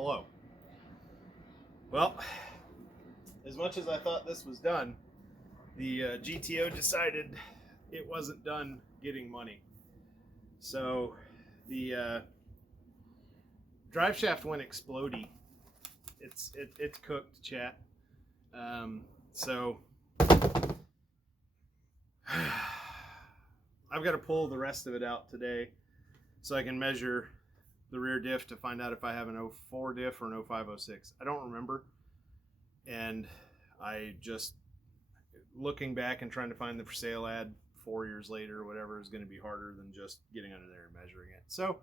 Hello. Well, as much as I thought this was done, the GTO decided it wasn't done getting money. So the drive shaft went explodey. It's cooked, chat. So I've got to pull the rest of it out today so I can measure the rear diff to find out if I have an 04 diff or an 0506. I don't remember. And I just, looking back and trying to find the for sale ad 4 years later or whatever is going to be harder than just getting under there and measuring it. So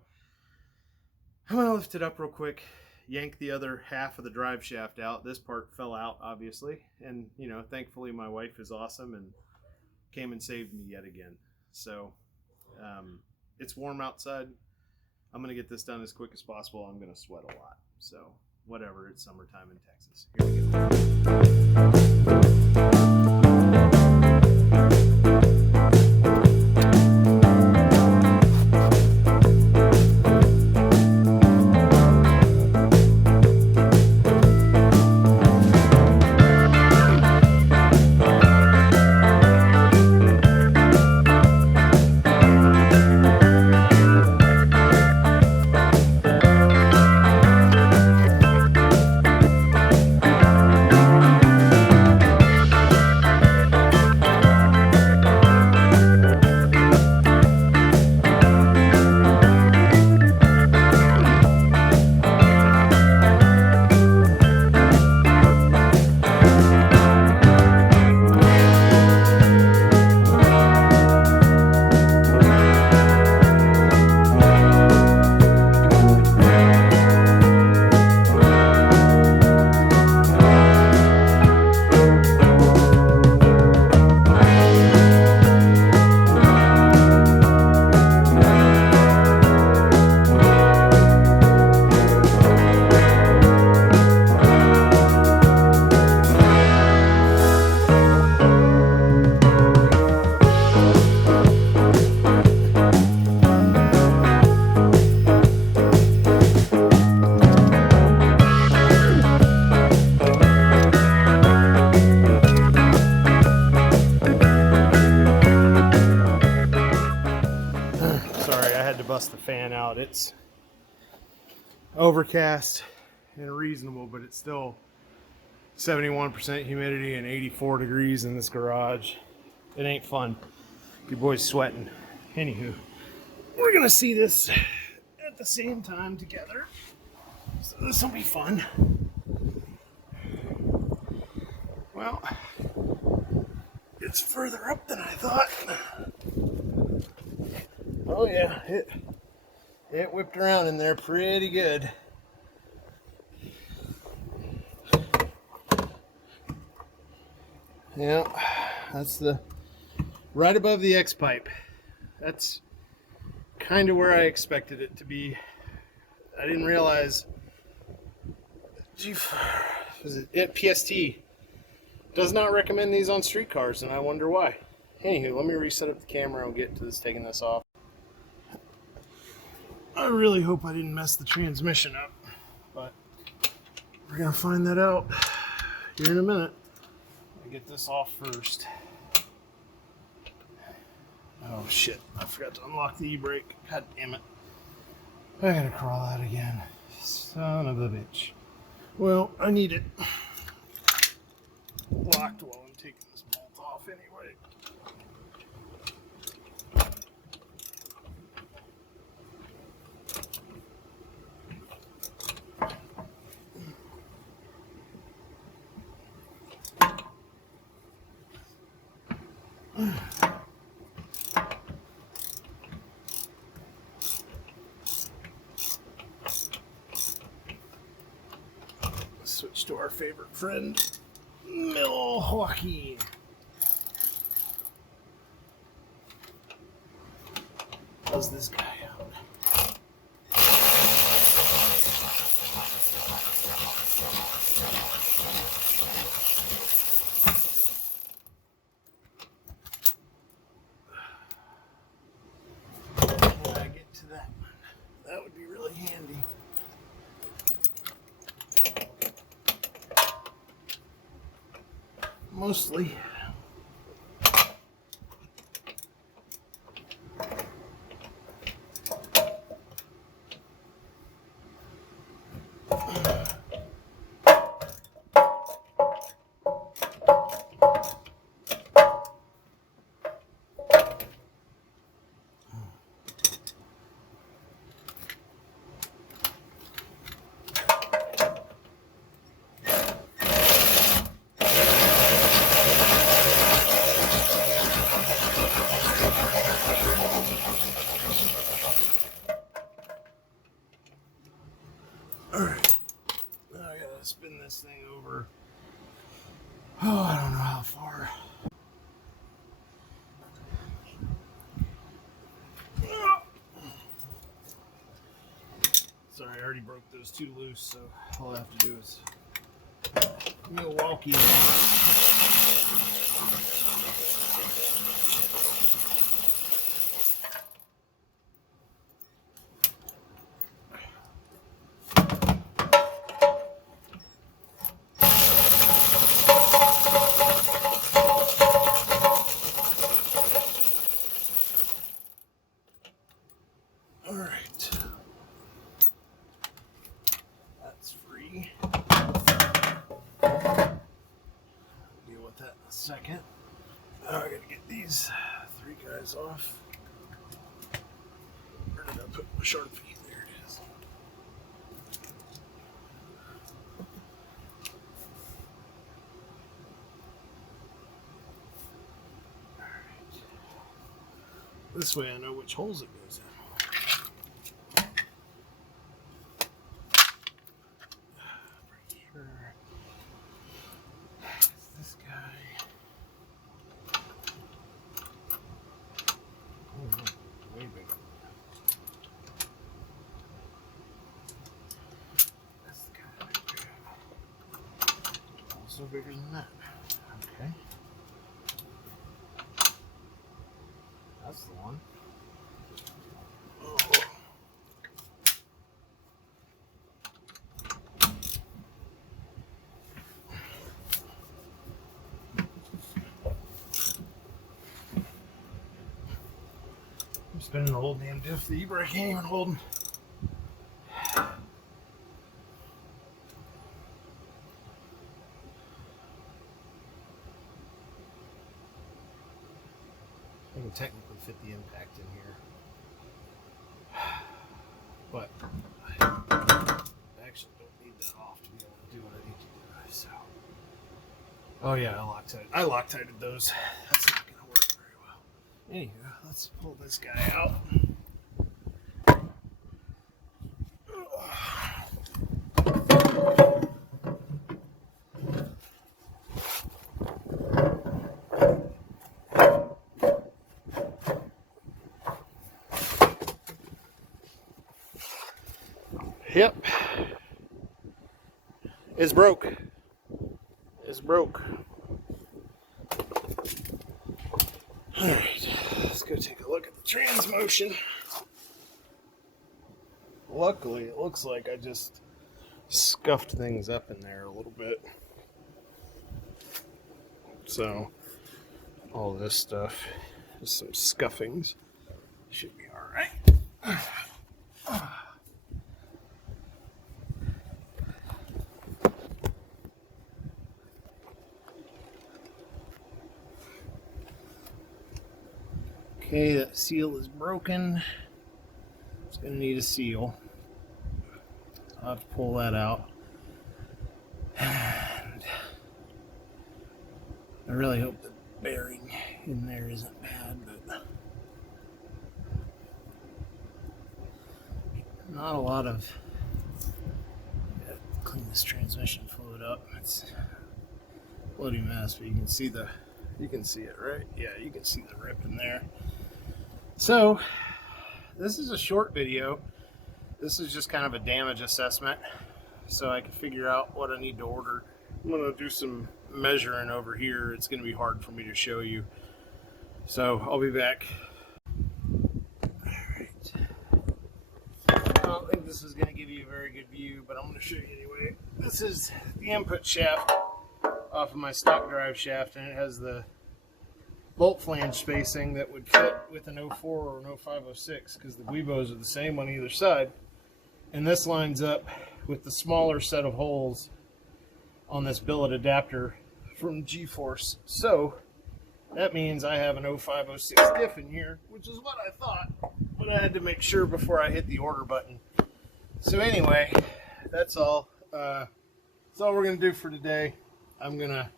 I'm going to lift it up real quick, yank the other half of the drive shaft out. This part fell out, obviously. And, you know, thankfully my wife is awesome and came and saved me yet again. So it's warm outside. I'm going to get this done as quick as possible. I'm going to sweat a lot. So whatever, it's summertime in Texas. Here we go. Bust the fan out. It's overcast and reasonable, but it's still 71% humidity and 84 degrees in this garage. It ain't fun. Your boy's sweating. Anywho, we're gonna see this at the same time together, so this will be fun. Well, it's further up than I thought. Oh yeah, it whipped around in there pretty good. Yeah, that's the right above the X pipe. That's kind of where I expected it to be. I didn't realize. Was it PST does not recommend these on street cars, and I wonder why. Anywho, let me reset up the camera and get to this, taking this off. I really hope I didn't mess the transmission up, but we're gonna find that out here in a minute. I get this off first. Oh shit, I forgot to unlock the e-brake. God damn it. I gotta crawl out again. Son of a bitch. Well, I need it locked while I'm taking this bolt off anyway. Switch to our favorite friend, Milwaukee. How's this guy out? Can I get to that one? That would be really handy. mostly. Alright, now I gotta spin this thing over. Oh, I don't know how far. Sorry, I already broke those two loose, so all I have to do is Milwaukee. Alright. That's free. Deal with that in a second. Now I gotta get these three guys off. Where did I put my Sharpie? There it is. Alright. This way I know which holes it goes in. This guy. Oh, way bigger. This guy. Also bigger than that. Okay. That's the one. Oh. I'm spinning the whole damn diff. The e-brake ain't even holding. I can technically fit the impact in here, but I actually don't need that off to be able to do what I need to do. So, oh yeah, I Loctited those. That's not going to work very well. Anywho, let's pull this guy out. Yep. It's broke. It's broke. Alright, let's go take a look at the trans motion. Luckily, it looks like I just scuffed things up in there a little bit. So, all this stuff, just some scuffings, should be alright. Okay, that seal is broken. It's going to need a seal. I'll have to pull that out. And I really hope the bearing in there isn't bad, but not a lot of. Gotta clean this transmission fluid up. It's a bloody mess, but you can see it, right? Yeah, you can see the rip in there. So, this is a short video. This is just kind of a damage assessment, so I can figure out what I need to order. I'm going to do some measuring over here. It's going to be hard for me to show you. So, I'll be back. Alright. I don't think this is going to give you a very good view, but I'm going to show you anyway. This is the input shaft off of my stock drive shaft, and it has the bolt flange spacing that would fit with an 04 or an 0506 because the Guibos are the same on either side. And this lines up with the smaller set of holes on this billet adapter from G-Force. So that means I have an 0506 diff in here, which is what I thought, but I had to make sure before I hit the order button. So anyway, that's all. That's all we're going to do for today. I'm going to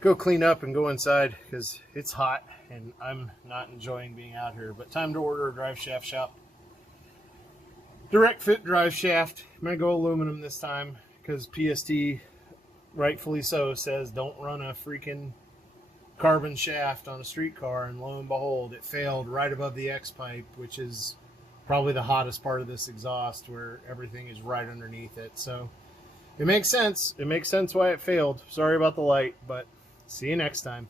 go clean up and go inside because it's hot and I'm not enjoying being out here. But time to order a drive shaft shop. Direct fit drive shaft. I'm going to go aluminum this time because PST, rightfully so, says don't run a freaking carbon shaft on a street car, and lo and behold, it failed right above the X pipe, which is probably the hottest part of this exhaust where everything is right underneath it. So it makes sense. It makes sense why it failed. Sorry about the light, but see you next time.